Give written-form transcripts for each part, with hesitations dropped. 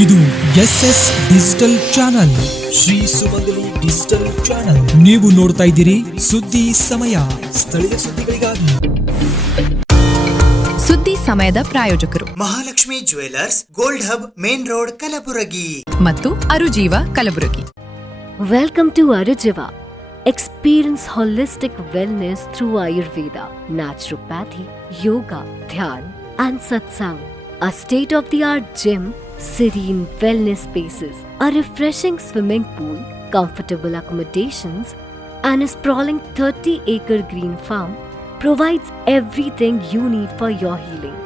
ಇದು SS digital channel, Shri ಸುಮಂಗಲಿ digital channel. ನೀವು ನೋಡ್ತಾ ಇದ್ದೀರಿ ಸುದ್ದಿ ಸಮಯ, ಸ್ಥಳೀಯ ಸುದ್ದಿಗಳಿಗಾಗಿ. ಸುದ್ದಿ ಸಮಯದ ಪ್ರಾಯೋಜಕರು Mahalakshmi jewellers, gold hub, main road, Kalaburagi ಮತ್ತು ಅರುಜೀವ Kalaburagi. Welcome to Arujiva. Experience holistic wellness through Ayurveda, naturopathy, yoga, dhyan and satsang. A state-of-the-art gym, serene wellness spaces, a refreshing swimming pool, comfortable accommodations and a sprawling 30-acre green farm provides everything you need for your healing.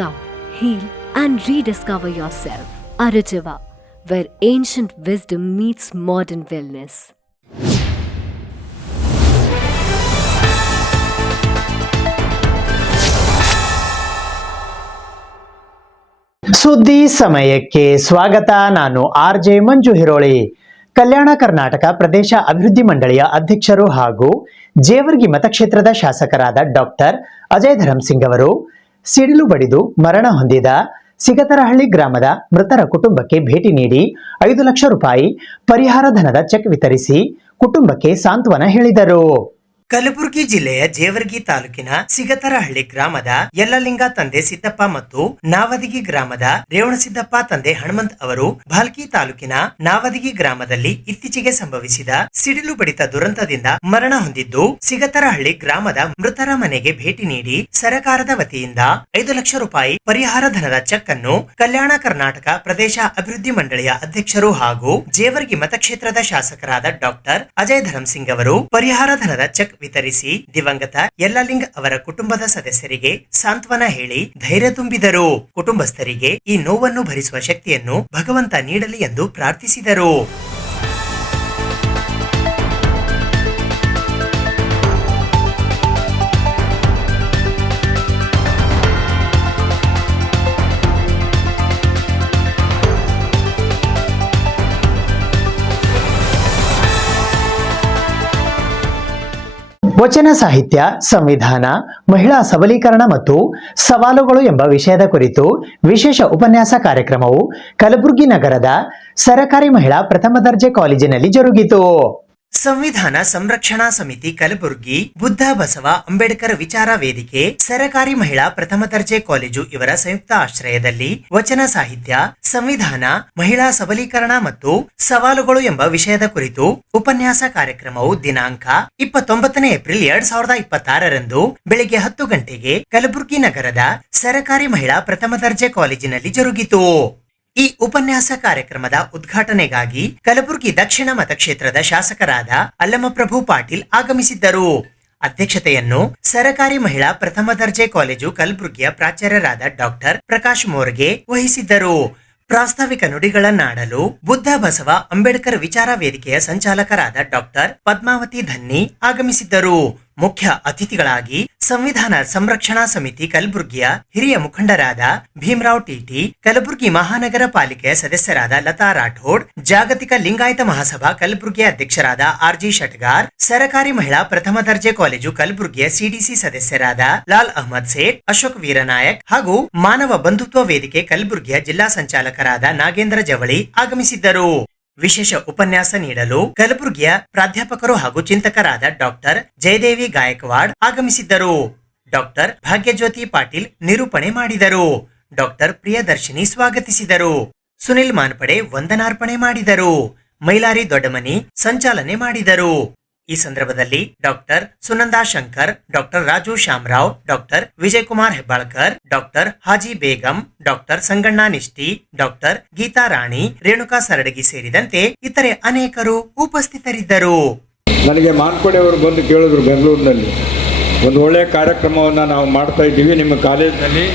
Come, heal and rediscover yourself. Arujiva, where ancient wisdom meets modern wellness. ಸುದ್ದಿ ಸಮಯಕ್ಕೆ ಸ್ವಾಗತ. ನಾನು RJ ಮಂಜು ಹಿರೋಳಿ. ಕಲ್ಯಾಣ ಕರ್ನಾಟಕ ಪ್ರದೇಶ ಅಭಿವೃದ್ಧಿ ಮಂಡಳಿಯ ಅಧ್ಯಕ್ಷರು ಹಾಗೂ ಜೇವರ್ಗಿ ಮತಕ್ಷೇತ್ರದ ಶಾಸಕರಾದ ಡಾಕ್ಟರ್ ಅಜಯ್ ಧರಮ್ ಸಿಂಗ್ ಅವರು ಸಿಡಿಲು ಬಡಿದು ಮರಣ ಹೊಂದಿದ ಸಿಗತರಹಳ್ಳಿ ಗ್ರಾಮದ ಮೃತರ ಕುಟುಂಬಕ್ಕೆ ಭೇಟಿ ನೀಡಿ 5 ಲಕ್ಷ ರೂಪಾಯಿ ಪರಿಹಾರ ಧನದ ಚೆಕ್ ವಿತರಿಸಿ ಕುಟುಂಬಕ್ಕೆ ಸಾಂತ್ವನ ಹೇಳಿದರು. ಕಲಬುರಗಿ ಜಿಲ್ಲೆಯ ಜೇವರ್ಗಿ ತಾಲೂಕಿನ ಸಿಗತರಹಳ್ಳಿ ಗ್ರಾಮದ ಯಲ್ಲಲಿಂಗ ತಂದೆ ಸಿದ್ದಪ್ಪ ಮತ್ತು ನಾವದಗಿ ಗ್ರಾಮದ ರೇವಣಸಿದ್ದಪ್ಪ ತಂದೆ ಹನುಮಂತ್ ಅವರು ಭಾಲ್ಕಿ ತಾಲೂಕಿನ ನಾವದಗಿ ಗ್ರಾಮದಲ್ಲಿ ಇತ್ತೀಚೆಗೆ ಸಂಭವಿಸಿದ ಸಿಡಿಲು ಬಡಿತ ದುರಂತದಿಂದ ಮರಣ ಹೊಂದಿದ್ದು, ಸಿಗತರಹಳ್ಳಿ ಗ್ರಾಮದ ಮೃತರ ಮನೆಗೆ ಭೇಟಿ ನೀಡಿ ಸರಕಾರದ ವತಿಯಿಂದ 5 ಲಕ್ಷ ರೂಪಾಯಿ ಪರಿಹಾರ ಧನದ ಚೆಕ್ ಅನ್ನು ಕಲ್ಯಾಣ ಕರ್ನಾಟಕ ಪ್ರದೇಶ ಅಭಿವೃದ್ಧಿ ಮಂಡಳಿಯ ಅಧ್ಯಕ್ಷರು ಹಾಗೂ ಜೇವರ್ಗಿ ಮತಕ್ಷೇತ್ರದ ಶಾಸಕರಾದ ಡಾಕ್ಟರ್ ಅಜಯ್ ಧರಮ್ ಸಿಂಗ್ ಅವರು ಪರಿಹಾರ ಧನದ ಚೆಕ್ ವಿತರಿಸಿ ದಿವಂಗತ ಯಲ್ಲಲಿಂಗ್ ಅವರ ಕುಟುಂಬದ ಸದಸ್ಯರಿಗೆ ಸಾಂತ್ವನ ಹೇಳಿ ಧೈರ್ಯ ತುಂಬಿದರು. ಕುಟುಂಬಸ್ಥರಿಗೆ ಈ ನೋವನ್ನು ಭರಿಸುವ ಶಕ್ತಿಯನ್ನು ಭಗವಂತ ನೀಡಲಿ ಎಂದು ಪ್ರಾರ್ಥಿಸಿದರು. ವಚನ ಸಾಹಿತ್ಯ, ಸಂವಿಧಾನ, ಮಹಿಳಾ ಸಬಲೀಕರಣ ಮತ್ತು ಸವಾಲುಗಳು ಎಂಬ ವಿಷಯದ ಕುರಿತು ವಿಶೇಷ ಉಪನ್ಯಾಸ ಕಾರ್ಯಕ್ರಮವು ಕಲಬುರಗಿ ನಗರದ ಸರಕಾರಿ ಮಹಿಳಾ ಪ್ರಥಮ ದರ್ಜೆ ಕಾಲೇಜಿನಲ್ಲಿ ಜರುಗಿತು. ಸಂವಿಧಾನ ಸಂರಕ್ಷಣಾ ಸಮಿತಿ ಕಲಬುರಗಿ, ಬುದ್ಧ ಬಸವ ಅಂಬೇಡ್ಕರ್ ವಿಚಾರ ವೇದಿಕೆ, ಸರಕಾರಿ ಮಹಿಳಾ ಪ್ರಥಮ ದರ್ಜೆ ಕಾಲೇಜು ಇವರ ಸಂಯುಕ್ತ ಆಶ್ರಯದಲ್ಲಿ ವಚನ ಸಾಹಿತ್ಯ, ಸಂವಿಧಾನ, ಮಹಿಳಾ ಸಬಲೀಕರಣ ಮತ್ತು ಸವಾಲುಗಳು ಎಂಬ ವಿಷಯದ ಕುರಿತು ಉಪನ್ಯಾಸ ಕಾರ್ಯಕ್ರಮವು ದಿನಾಂಕ 29 ಏಪ್ರಿಲ್ 2026 ಬೆಳಿಗ್ಗೆ 10 ಗಂಟೆಗೆ ಕಲಬುರಗಿ ನಗರದ ಸರಕಾರಿ ಮಹಿಳಾ ಪ್ರಥಮ ದರ್ಜೆ ಕಾಲೇಜಿನಲ್ಲಿ ಜರುಗಿತು. ಈ ಉಪನ್ಯಾಸ ಕಾರ್ಯಕ್ರಮದ ಉದ್ಘಾಟನೆಗಾಗಿ ಕಲಬುರಗಿ ದಕ್ಷಿಣ ಮತಕ್ಷೇತ್ರದ ಶಾಸಕರಾದ ಅಲ್ಲಮಪ್ರಭು ಪಾಟೀಲ್ ಆಗಮಿಸಿದ್ದರು. ಅಧ್ಯಕ್ಷತೆಯನ್ನು ಸರಕಾರಿ ಮಹಿಳಾ ಪ್ರಥಮ ದರ್ಜೆ ಕಾಲೇಜು ಕಲಬುರಗಿಯ ಪ್ರಾಚಾರ್ಯರಾದ ಡಾಕ್ಟರ್ ಪ್ರಕಾಶ್ ಮೋರ್ಗೆ ವಹಿಸಿದ್ದರು. ಪ್ರಾಸ್ತಾವಿಕ ನುಡಿಗಳನ್ನಾಡಲು ಬುದ್ಧ ಬಸವ ಅಂಬೇಡ್ಕರ್ ವಿಚಾರ ವೇದಿಕೆಯ ಸಂಚಾಲಕರಾದ ಡಾಕ್ಟರ್ ಪದ್ಮಾವತಿ ಧನ್ನಿ ಆಗಮಿಸಿದ್ದರು. ಮುಖ್ಯ ಅತಿಥಿಗಳಾಗಿ ಸಂವಿಧಾನ ಸಂರಕ್ಷಣಾ ಸಮಿತಿ ಕಲಬುರಗಿಯ ಹಿರಿಯ ಮುಖಂಡರಾದ ಭೀಮರಾವ್ ಟಿಟಿ, ಕಲಬುರಗಿ ಮಹಾನಗರ ಪಾಲಿಕೆಯ ಸದಸ್ಯರಾದ ಲತಾ ರಾಠೋಡ್, ಜಾಗತಿಕ ಲಿಂಗಾಯತ ಮಹಾಸಭಾ ಕಲಬುರಗಿಯ ಅಧ್ಯಕ್ಷರಾದ RG ಶಟ್ಗಾರ್, ಸರಕಾರಿ ಮಹಿಳಾ ಪ್ರಥಮ ದರ್ಜೆ ಕಾಲೇಜು ಕಲಬುರಗಿಯ CDC ಸದಸ್ಯರಾದ ಲಾಲ್ ಅಹಮದ್ ಸೇಠ್, ಅಶೋಕ್ ವೀರನಾಯಕ್ ಹಾಗೂ ಮಾನವ ಬಂಧುತ್ವ ವೇದಿಕೆ ಕಲಬುರಗಿಯ ಜಿಲ್ಲಾ ಸಂಚಾಲಕರಾದ ನಾಗೇಂದ್ರ ಜವಳಿ ಆಗಮಿಸಿದ್ದರು. ವಿಶೇಷ ಉಪನ್ಯಾಸ ನೀಡಲು ಕಲಬುರಗಿಯ ಪ್ರಾಧ್ಯಾಪಕರು ಹಾಗೂ ಚಿಂತಕರಾದ ಡಾಕ್ಟರ್ ಜಯದೇವಿ ಗಾಯಕ್ವಾಡ್ ಆಗಮಿಸಿದ್ದರು. ಡಾಕ್ಟರ್ ಭಾಗ್ಯಜ್ಯೋತಿ ಪಾಟೀಲ್ ನಿರೂಪಣೆ ಮಾಡಿದರು. ಡಾಕ್ಟರ್ ಪ್ರಿಯದರ್ಶಿನಿ ಸ್ವಾಗತಿಸಿದರು. ಸುನಿಲ್ ಮಾನ್ಪಡೆ ವಂದನಾರ್ಪಣೆ ಮಾಡಿದರು. ಮೈಲಾರಿ ದೊಡ್ಡಮನಿ ಸಂಚಾಲನೆ ಮಾಡಿದರು. ಈ ಸಂದರ್ಭದಲ್ಲಿ doctor Sunanda Shankar, doctor Raju Shamrao, doctor Vijayakumar Hebbalkar, doctor Haji Begum, doctor Sanganna Nishti, doctor Geetha Rani, Renuka Saradagi ಸೇರಿದಂತೆ ಇತರೆ ಅನೇಕರು ಉಪಸ್ಥಿತರಿದ್ದರು. ನನಗೆ ಮಾನ್ಪಡೆ ಅವರು ಬಂದು ಕೇಳಿದ್ರು, ಬೆಂಗಳೂರಿನಲ್ಲಿ ಒಂದು ಒಳ್ಳೆಯ ಕಾರ್ಯಕ್ರಮವನ್ನು ನಾವು ಮಾಡ್ತಾ ಇದ್ದೀವಿ, ನಿಮ್ಮ ಕಾಲೇಜಿನಲ್ಲಿ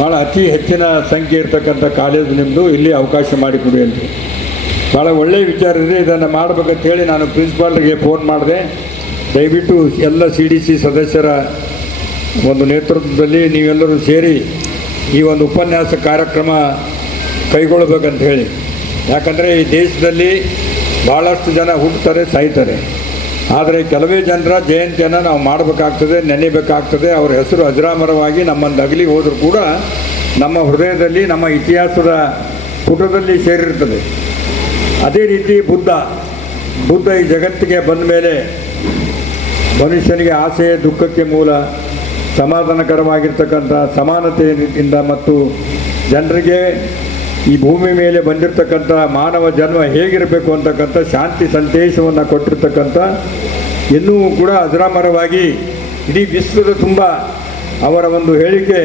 ಭಾಳ ಅತಿ ಹೆಚ್ಚಿನ ಸಂಖ್ಯೆ ಇರ್ತಕ್ಕಂಥ ಕಾಲೇಜು ನಿಮ್ಮದು, ಇಲ್ಲಿ ಅವಕಾಶ ಮಾಡಿಕೊಡಿ ಅಂತ. ಭಾಳ ಒಳ್ಳೆಯ ವಿಚಾರ ಇದೆ, ಇದನ್ನು ಮಾಡಬೇಕಂತ ಹೇಳಿ ನಾನು ಪ್ರಿನ್ಸಿಪಾಲ್ಗೆ ಫೋನ್ ಮಾಡಿದೆ. ದಯವಿಟ್ಟು ಎಲ್ಲ CDC ಸದಸ್ಯರ ಒಂದು ನೇತೃತ್ವದಲ್ಲಿ ನೀವೆಲ್ಲರೂ ಸೇರಿ ಈ ಒಂದು ಉಪನ್ಯಾಸ ಕಾರ್ಯಕ್ರಮ ಕೈಗೊಳ್ಳಬೇಕಂತ ಹೇಳಿ. ಯಾಕಂದರೆ ಈ ದೇಶದಲ್ಲಿ ಭಾಳಷ್ಟು ಜನ ಹುಟ್ಟುತ್ತಾರೆ, ಸಾಯ್ತಾರೆ. ಆದರೆ ಕೆಲವೇ ಜನರ ಜಯಂತಿಯನ್ನು ನಾವು ಮಾಡಬೇಕಾಗ್ತದೆ, ನೆನೆಯಬೇಕಾಗ್ತದೆ. ಅವರ ಹೆಸರು ಅಜರಾಮರವಾಗಿ ನಮ್ಮನ್ನು ಅಗಲಿ ಹೋದರೂ ಕೂಡ ನಮ್ಮ ಹೃದಯದಲ್ಲಿ, ನಮ್ಮ ಇತಿಹಾಸದ ಪುಟದಲ್ಲಿ ಸೇರಿರ್ತದೆ. ಅದೇ ರೀತಿ ಬುದ್ಧ ಈ ಜಗತ್ತಿಗೆ ಬಂದ ಮೇಲೆ ಮನುಷ್ಯನಿಗೆ ಆಸೆ ದುಃಖಕ್ಕೆ ಮೂಲ, ಸಮಾಧಾನಕರವಾಗಿರ್ತಕ್ಕಂಥ ಸಮಾನತೆಯಿಂದ ಮತ್ತು ಜನರಿಗೆ ಈ ಭೂಮಿ ಮೇಲೆ ಬಂದಿರತಕ್ಕಂಥ ಮಾನವ ಜನ್ಮ ಹೇಗಿರಬೇಕು ಅಂತಕ್ಕಂಥ ಶಾಂತಿ ಸಂದೇಶವನ್ನು ಕೊಟ್ಟಿರ್ತಕ್ಕಂಥ, ಇನ್ನೂ ಕೂಡ ಅಜರಾಮರವಾಗಿ ಇಡೀ ವಿಶ್ವದ ತುಂಬ ಅವರ ಒಂದು ಹೇಳಿಕೆ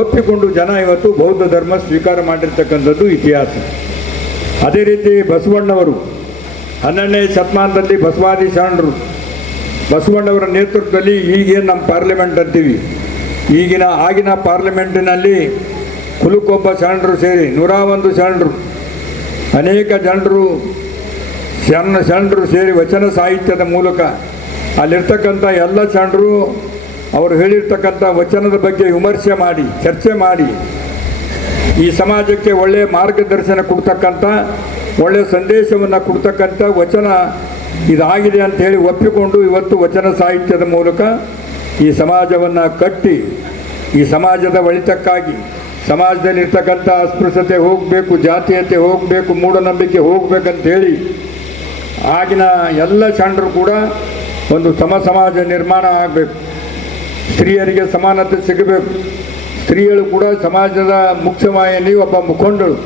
ಒಪ್ಪಿಕೊಂಡು ಜನ ಇವತ್ತು ಬೌದ್ಧ ಧರ್ಮ ಸ್ವೀಕಾರ ಮಾಡಿರ್ತಕ್ಕಂಥದ್ದು ಇತಿಹಾಸ. ಅದೇ ರೀತಿ ಬಸವಣ್ಣವರು 12ನೇ ಶತಮಾನದಲ್ಲಿ ಬಸವಾದಿ ಶರಣರು, ಬಸವಣ್ಣವರ ನೇತೃತ್ವದಲ್ಲಿ ಈಗೇನು ನಮ್ಮ ಪಾರ್ಲಿಮೆಂಟ್ ಅಂತೀವಿ, ಆಗಿನ ಪಾರ್ಲಿಮೆಂಟಿನಲ್ಲಿ ಕುಲಕ್ಕೊಬ್ಬ ಶರಣರು ಸೇರಿ 101 ಶರಣರು, ಅನೇಕ ಶರಣರು ಸೇರಿ ವಚನ ಸಾಹಿತ್ಯದ ಮೂಲಕ ಅಲ್ಲಿರ್ತಕ್ಕಂಥ ಎಲ್ಲ ಶರಣರು ಅವರು ಹೇಳಿರ್ತಕ್ಕಂಥ ವಚನದ ಬಗ್ಗೆ ವಿಮರ್ಶೆ ಮಾಡಿ, ಚರ್ಚೆ ಮಾಡಿ, ಈ ಸಮಾಜಕ್ಕೆ ಒಳ್ಳೆಯ ಮಾರ್ಗದರ್ಶನ ಕೊಡ್ತಕ್ಕಂಥ, ಒಳ್ಳೆಯ ಸಂದೇಶವನ್ನು ಕೊಡ್ತಕ್ಕಂಥ ವಚನ ಇದಾಗಿದೆ ಅಂತ ಹೇಳಿ ಒಪ್ಪಿಕೊಂಡು ಇವತ್ತು ವಚನ ಸಾಹಿತ್ಯದ ಮೂಲಕ ಈ ಸಮಾಜವನ್ನು ಕಟ್ಟಿ, ಈ ಸಮಾಜದ ಒಳಿತಕ್ಕಾಗಿ, ಸಮಾಜದಲ್ಲಿರ್ತಕ್ಕಂಥ ಅಸ್ಪೃಶ್ಯತೆ ಹೋಗಬೇಕು, ಜಾತೀಯತೆ ಹೋಗಬೇಕು, ಮೂಢನಂಬಿಕೆ ಹೋಗ್ಬೇಕಂತೇಳಿ ಆಗಿನ ಎಲ್ಲ ಶರಣರು ಕೂಡ ಒಂದು ಸಮಾಜ ನಿರ್ಮಾಣ ಆಗಬೇಕು, ಸ್ತ್ರೀಯರಿಗೆ ಸಮಾನತೆ ಸಿಗಬೇಕು, ಸ್ತ್ರೀಯರು ಕೂಡ ಸಮಾಜದ ಮುಖ್ಯವಾಹಿನಿ, ಒಬ್ಬ ಮುಖಂಡರು,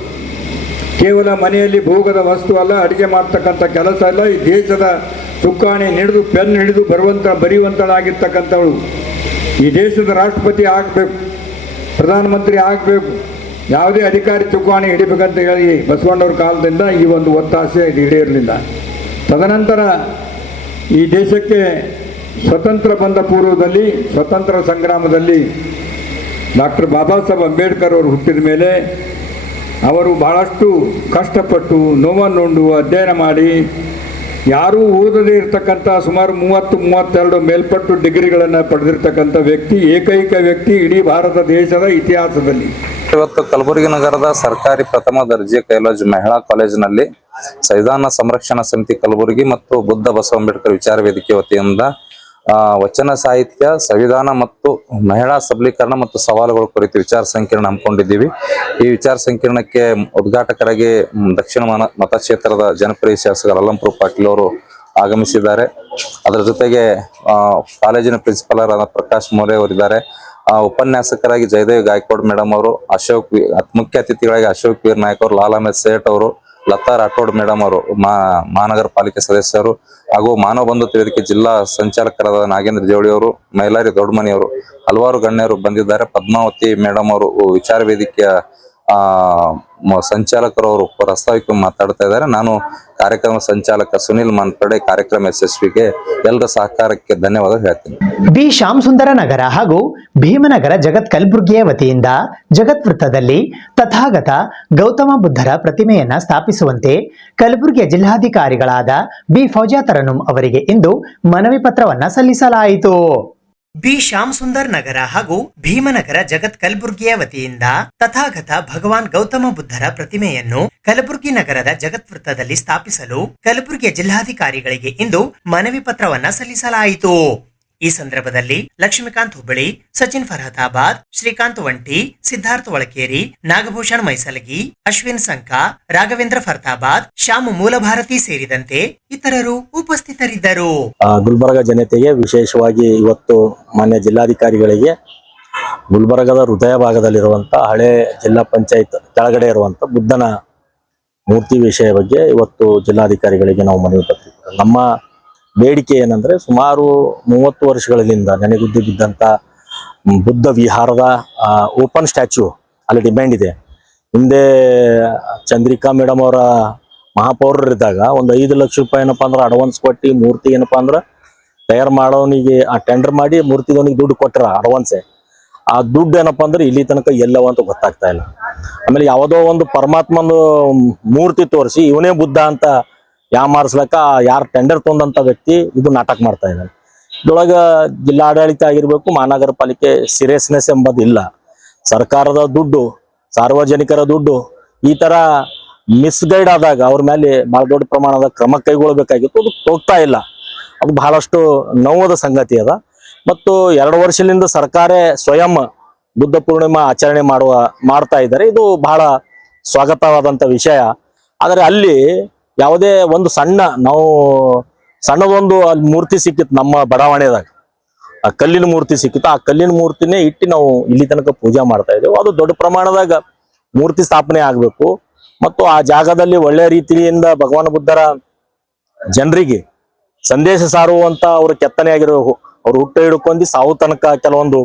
ಕೇವಲ ಮನೆಯಲ್ಲಿ ಭೋಗದ ವಸ್ತು ಅಲ್ಲ, ಅಡುಗೆ ಮಾಡ್ತಕ್ಕಂಥ ಕೆಲಸ ಅಲ್ಲ, ಈ ದೇಶದ ಚುಕ್ಕಾಣಿ ಹಿಡಿದು ಪೆನ್ ಹಿಡಿದು ಬರೆಯುವಂತಳಾಗಿರ್ತಕ್ಕಂಥವಳು, ಈ ದೇಶದ ರಾಷ್ಟ್ರಪತಿ ಆಗಬೇಕು, ಪ್ರಧಾನಮಂತ್ರಿ ಆಗಬೇಕು, ಯಾವುದೇ ಅಧಿಕಾರಿ ಚುಕ್ಕಾಣಿ ಹಿಡಿಬೇಕಂತ ಹೇಳಿ ಬಸವಣ್ಣವ್ರ ಕಾಲದಿಂದ ಈ ಒಂದು ಒತ್ತಾಸೆ ಇದು ಈಡೇರಲಿಲ್ಲ. ತದನಂತರ ಈ ದೇಶಕ್ಕೆ ಸ್ವತಂತ್ರ ಬಂದ ಪೂರ್ವದಲ್ಲಿ, ಸ್ವತಂತ್ರ ಸಂಗ್ರಾಮದಲ್ಲಿ ಡಾಕ್ಟರ್ ಬಾಬಾ ಸಾಹೇಬ್ ಅಂಬೇಡ್ಕರ್ ಅವರು ಹುಟ್ಟಿದ ಮೇಲೆ ಅವರು ಬಹಳಷ್ಟು ಕಷ್ಟಪಟ್ಟು ನೋವನ್ನುಂಡು ಅಧ್ಯಯನ ಮಾಡಿ, ಯಾರೂ ಓದದೇ ಇರತಕ್ಕಂಥ ಸುಮಾರು 30-32 ಮೇಲ್ಪಟ್ಟು ಡಿಗ್ರಿಗಳನ್ನು ಪಡೆದಿರ್ತಕ್ಕಂಥ ವ್ಯಕ್ತಿ, ಏಕೈಕ ವ್ಯಕ್ತಿ ಇಡೀ ಭಾರತ ದೇಶದ ಇತಿಹಾಸದಲ್ಲಿ. ಇವತ್ತು ಕಲಬುರಗಿ ನಗರದ ಸರ್ಕಾರಿ ಪ್ರಥಮ ದರ್ಜೆ ಕಾಲೇಜು ಮಹಿಳಾ ಕಾಲೇಜಿನಲ್ಲಿ ಸಂವಿಧಾನ ಸಂರಕ್ಷಣಾ ಸಮಿತಿ ಕಲಬುರಗಿ ಮತ್ತು ಬುದ್ಧ ಬಸವ ಅಂಬೇಡ್ಕರ್ ವಿಚಾರ ವೇದಿಕೆ ವತಿಯಿಂದ ವಚನ ಸಾಹಿತ್ಯ, ಸಂವಿಧಾನ ಮತ್ತು ಮಹಿಳಾ ಸಬಲೀಕರಣ ಮತ್ತು ಸವಾಲುಗಳ ಕುರಿತು ವಿಚಾರ ಸಂಕಿರಣ ಹಮ್ಮಿಕೊಂಡಿದ್ದೀವಿ. ಈ ವಿಚಾರ ಸಂಕಿರಣಕ್ಕೆ ಉದ್ಘಾಟಕರಾಗಿ ದಕ್ಷಿಣ ಮತಕ್ಷೇತ್ರದ ಜನಪ್ರಿಯ ಶಾಸಕರು ಅಲ್ಲಂಪುರ ಪಾಟೀಲ್ ಅವರು ಆಗಮಿಸಿದ್ದಾರೆ. ಅದರ ಜೊತೆಗೆ ಕಾಲೇಜಿನ ಪ್ರಿನ್ಸಿಪಾಲರ್ ಆದ ಪ್ರಕಾಶ್ ಮೋರೆ ಅವರಿದ್ದಾರೆ. ಉಪನ್ಯಾಸಕರಾಗಿ ಜಯದೇವ್ ಗಾಯಕ್ವಾಡ್ ಮೇಡಮ್ ಅವರು, ಮುಖ್ಯ ಅತಿಥಿಗಳಾಗಿ ಅಶೋಕ್ ವೀರ್ ನಾಯಕ್ ಅವರು, ಲಾಲ್ ಅಹಮದ್ ಸೇಠ್ ಅವರು, ಲತಾ ರಾಠೋಡ್ ಮೇಡಮ್ ಅವರು ಮಹಾನಗರ ಪಾಲಿಕೆ ಸದಸ್ಯರು, ಹಾಗೂ ಮಾನವ ಬಂಧುತ್ವ ವೇದಿಕೆ ಜಿಲ್ಲಾ ಸಂಚಾಲಕರಾದ ನಾಗೇಂದ್ರ ಜೋಳಿ ಅವರು, ಮೈಲಾರಿ ದೊಡ್ಡಮನಿ ಅವರು, ಹಲವಾರು ಗಣ್ಯರು ಬಂದಿದ್ದಾರೆ. ಪದ್ಮಾವತಿ ಮೇಡಮ್ ಅವರು ವಿಚಾರ ವೇದಿಕೆಯ ಸಂಚಾಲಕರು ಅವರು ಪ್ರಸ್ತಾವಿಕ ಮಾತಾಡ್ತಾ ಇದ್ದಾರೆ. ನಾನು ಕಾರ್ಯಕ್ರಮ ಸಂಚಾಲಕ ಸುನಿಲ್ ಮಾನ್ಪಡೆ ಕಾರ್ಯಕ್ರಮ ಯಶಸ್ವಿಗೆ ಎಲ್ಲರ ಸಹಕಾರಕ್ಕೆ ಧನ್ಯವಾದ ಹೇಳ್ತೀನಿ. ಬಿ ಶ್ಯಾಮಸುಂದರ ನಗರ ಹಾಗೂ ಭೀಮನಗರ ಜಗತ್ ಕಲಬುರ್ಗಿಯ ವತಿಯಿಂದ ಜಗತ್ ವೃತ್ತದಲ್ಲಿ ತಥಾಗತ ಗೌತಮ ಬುದ್ಧರ ಪ್ರತಿಮೆಯನ್ನ ಸ್ಥಾಪಿಸುವಂತೆ ಕಲಬುರಗಿಯ ಜಿಲ್ಲಾಧಿಕಾರಿಗಳಾದ ಬಿ ಫೌಜಾ ತರನುಂ ಅವರಿಗೆ ಇಂದು ಮನವಿ ಪತ್ರವನ್ನ ಸಲ್ಲಿಸಲಾಯಿತು. ಬಿ ಶ್ಯಾಮ್ ಸುಂದರ್ ನಗರ ಹಾಗೂ ಭೀಮನಗರ ಜಗತ್ ಕಲಬುರ್ಗಿಯ ವತಿಯಿಂದ ತಥಾಗತ ಭಗವಾನ್ ಗೌತಮ ಬುದ್ಧರ ಪ್ರತಿಮೆಯನ್ನು ಕಲಬುರ್ಗಿ ನಗರದ ಜಗತ್ ವೃತ್ತದಲ್ಲಿ ಸ್ಥಾಪಿಸಲು ಕಲಬುರಗಿಯ ಜಿಲ್ಲಾಧಿಕಾರಿಗಳಿಗೆ ಇಂದು ಮನವಿ ಪತ್ರವನ್ನ ಸಲ್ಲಿಸಲಾಯಿತು. ಈ ಸಂದರ್ಭದಲ್ಲಿ ಲಕ್ಷ್ಮೀಕಾಂತ್ ಹುಬ್ಬಳಿ, ಸಚಿನ್ ಫರ್ಹತಾಬಾದ್, ಶ್ರೀಕಾಂತ್ ವಂಟಿ, ಸಿದ್ಧಾರ್ಥ ಒಳಕೇರಿ, ನಾಗಭೂಷಣ್ ಮೈಸಲಗಿ, ಅಶ್ವಿನ್ ಸಂಕಾ, ರಾಘವೇಂದ್ರ ಫರ್ತಾಬಾದ್, ಶ್ಯಾಮ್ ಮೂಲಭಾರತಿ ಸೇರಿದಂತೆ ಇತರರು ಉಪಸ್ಥಿತರಿದ್ದರು. ಗುಲ್ಬರ್ಗ ಜನತೆಗೆ, ವಿಶೇಷವಾಗಿ ಇವತ್ತು ಮಾನ್ಯ ಜಿಲ್ಲಾಧಿಕಾರಿಗಳಿಗೆ ಗುಲ್ಬರ್ಗದ ಹೃದಯ ಭಾಗದಲ್ಲಿರುವಂತಹ ಹಳೆ ಜಿಲ್ಲಾ ಪಂಚಾಯತ್ ಕೆಳಗಡೆ ಇರುವಂತ ಬುದ್ಧನ ಮೂರ್ತಿ ವಿಷಯ ಬಗ್ಗೆ ಇವತ್ತು ಜಿಲ್ಲಾಧಿಕಾರಿಗಳಿಗೆ ನಾವು ಮನವಿ ಪಟ್ಟಿದ್ದೇವೆ. ನಮ್ಮ ಬೇಡಿಕೆ ಏನಂದ್ರೆ, ಸುಮಾರು 30 ವರ್ಷಗಳಿಂದ ನೆನೆಗುದ್ದಿ ಬಿದ್ದಂತ ಬುದ್ಧ ವಿಹಾರದ ಓಪನ್ ಸ್ಟ್ಯಾಚ್ಯೂ ಅಲ್ಲಿ ಡಿಮ್ಯಾಂಡ್ ಇದೆ. ಹಿಂದೆ ಚಂದ್ರಿಕಾ ಮೇಡಮ್ ಅವರ ಮಹಾಪೌರರಿದ್ದಾಗ ಒಂದು 5 ಲಕ್ಷ ರೂಪಾಯಿ ಏನಪ್ಪಾ ಅಂದ್ರೆ ಅಡ್ವಾನ್ಸ್ ಕೊಟ್ಟು ಮೂರ್ತಿ ಏನಪ್ಪಾ ಅಂದ್ರೆ ತಯಾರು ಮಾಡೋನಿಗೆ ಟೆಂಡರ್ ಮಾಡಿ ಮೂರ್ತಿದವನಿಗೆ ದುಡ್ಡು ಕೊಟ್ಟರ ಅಡ್ವಾನ್ಸೇ. ಆ ದುಡ್ಡು ಏನಪ್ಪಾ ಅಂದ್ರೆ ಇಲ್ಲಿ ತನಕ ಎಲ್ಲವ ಅಂತ ಗೊತ್ತಾಗ್ತಾ ಇಲ್ಲ. ಆಮೇಲೆ ಯಾವುದೋ ಒಂದು ಪರಮಾತ್ಮಂದು ಮೂರ್ತಿ ತೋರಿಸಿ ಇವನೇ ಬುದ್ಧ ಅಂತ ಯಾಮಾರಿಸ್ಲಕ್ಕ ಯಾರು ಟೆಂಡರ್ ತೊಂದಂತ ವ್ಯಕ್ತಿ ಇದು ನಾಟಕ ಮಾಡ್ತಾ ಇದ್ದಾನೆ. ಇದ್ರೊಳಗ ಜಿಲ್ಲಾಡಳಿತ ಆಗಿರ್ಬೇಕು, ಮಹಾನಗರ ಪಾಲಿಕೆ ಸೀರಿಯಸ್ನೆಸ್ ಎಂಬುದು ಇಲ್ಲ. ಸರ್ಕಾರದ ದುಡ್ಡು, ಸಾರ್ವಜನಿಕರ ದುಡ್ಡು ಈ ತರ ಮಿಸ್ಗೈಡ್ ಆದಾಗ ಅವ್ರ ಮೇಲೆ ಬಹಳ ದೊಡ್ಡ ಪ್ರಮಾಣದ ಕ್ರಮ ಕೈಗೊಳ್ಳಬೇಕಾಗಿತ್ತು. ಅದು ಹೋಗ್ತಾ ಇಲ್ಲ. ಅದು ಬಹಳಷ್ಟು ನೋವಾದ ಸಂಗತಿ ಅದ. ಮತ್ತು 2 ವರ್ಷದಿಂದ ಸರ್ಕಾರ ಸ್ವಯಂ ಬುದ್ಧ ಪೂರ್ಣಿಮಾ ಆಚರಣೆ ಮಾಡ್ತಾ ಇದ್ದಾರೆ. ಇದು ಬಹಳ ಸ್ವಾಗತವಾದಂತ ವಿಷಯ. ಆದರೆ ಅಲ್ಲಿ ಯಾವುದೇ ಒಂದು ಸಣ್ಣದೊಂದು ಅಲ್ಲಿ ಮೂರ್ತಿ ಸಿಕ್ಕಿತ್ತು ನಮ್ಮ ಬಡಾವಣೆದಾಗ, ಆ ಕಲ್ಲಿನ ಮೂರ್ತಿ ಸಿಕ್ಕಿತ್ತು. ಆ ಕಲ್ಲಿನ ಮೂರ್ತಿನೇ ಇಟ್ಟು ನಾವು ಇಲ್ಲಿ ತನಕ ಪೂಜೆ ಮಾಡ್ತಾ ಇದ್ದೇವೆ. ಅದು ದೊಡ್ಡ ಪ್ರಮಾಣದಾಗ ಮೂರ್ತಿ ಸ್ಥಾಪನೆ ಆಗ್ಬೇಕು ಮತ್ತು ಆ ಜಾಗದಲ್ಲಿ ಒಳ್ಳೆ ರೀತಿಯಿಂದ ಭಗವಾನ್ ಬುದ್ಧರ ಜನರಿಗೆ ಸಂದೇಶ ಸಾರುವಂತ ಅವ್ರ ಕೆತ್ತನೆಯಾಗಿರೋ ಅವ್ರು ಹುಟ್ಟು ಹಿಡ್ಕೊಂಡು ಸಾವು ತನಕ ಕೆಲವೊಂದು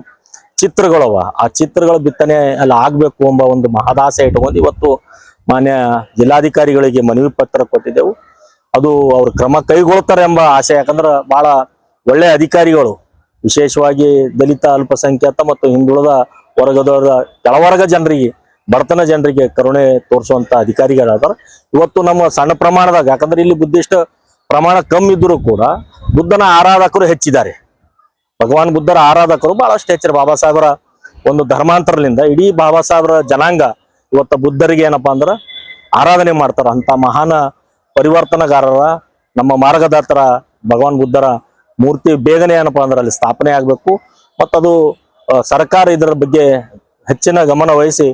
ಚಿತ್ರಗಳವ, ಆ ಚಿತ್ರಗಳ ಬಿತ್ತನೆ ಅಲ್ಲಿ ಆಗ್ಬೇಕು ಎಂಬ ಒಂದು ಮಹದಾಸೆ ಇಟ್ಕೊಂಡು ಇವತ್ತು ಮಾನ್ಯ ಜಿಲ್ಲಾಧಿಕಾರಿಗಳಿಗೆ ಮನವಿ ಪತ್ರ ಕೊಟ್ಟಿದ್ದೆವು. ಅದು ಅವ್ರ ಕ್ರಮ ಕೈಗೊಳ್ತಾರೆ ಎಂಬ ಆಶೆ. ಯಾಕಂದ್ರೆ ಬಹಳ ಒಳ್ಳೆ ಅಧಿಕಾರಿಗಳು, ವಿಶೇಷವಾಗಿ ದಲಿತ, ಅಲ್ಪಸಂಖ್ಯಾತ ಮತ್ತು ಹಿಂದುಳಿದ ವರ್ಗದವರ ಕೆಳವರ್ಗ ಜನರಿಗೆ, ಬಡತನ ಜನರಿಗೆ ಕರುಣೆ ತೋರಿಸುವಂತ ಅಧಿಕಾರಿಗಳಾದಾರ. ಇವತ್ತು ನಮ್ಮ ಸಣ್ಣ ಪ್ರಮಾಣದಾಗ, ಯಾಕಂದ್ರೆ ಇಲ್ಲಿ ಬುದ್ಧಿಸ್ಟ್ ಪ್ರಮಾಣ ಕಮ್ಮಿ ಇದ್ರೂ ಕೂಡ ಬುದ್ಧನ ಆರಾಧಕರು ಹೆಚ್ಚಿದ್ದಾರೆ. ಭಗವಾನ್ ಬುದ್ಧರ ಆರಾಧಕರು ಬಹಳಷ್ಟು ಹೆಚ್ಚಿದ್ದಾರೆ. ಬಾಬಾ ಸಾಹೇಬರ ಒಂದು ಧರ್ಮಾಂತರದಿಂದ ಇಡೀ ಬಾಬಾ ಸಾಹೇಬರ ಜನಾಂಗ ಇವತ್ತು ಬುದ್ಧರಿಗೆ ಏನಪ್ಪಾ ಅಂದ್ರ ಆರಾಧನೆ ಮಾಡ್ತಾರ. ಅಂತ ಮಹಾನ ಪರಿವರ್ತನಗಾರರ ನಮ್ಮ ಮಾರ್ಗದರ್ಶಕರ ಭಗವಾನ್ ಬುದ್ಧರ ಮೂರ್ತಿ ಬೇಗನೆ ಏನಪ್ಪಾ ಅಂದ್ರೆ ಅಲ್ಲಿ ಸ್ಥಾಪನೆ ಆಗ್ಬೇಕು. ಮತ್ತದು ಸರ್ಕಾರ ಇದರ ಬಗ್ಗೆ ಹೆಚ್ಚಿನ ಗಮನ ವಹಿಸಿ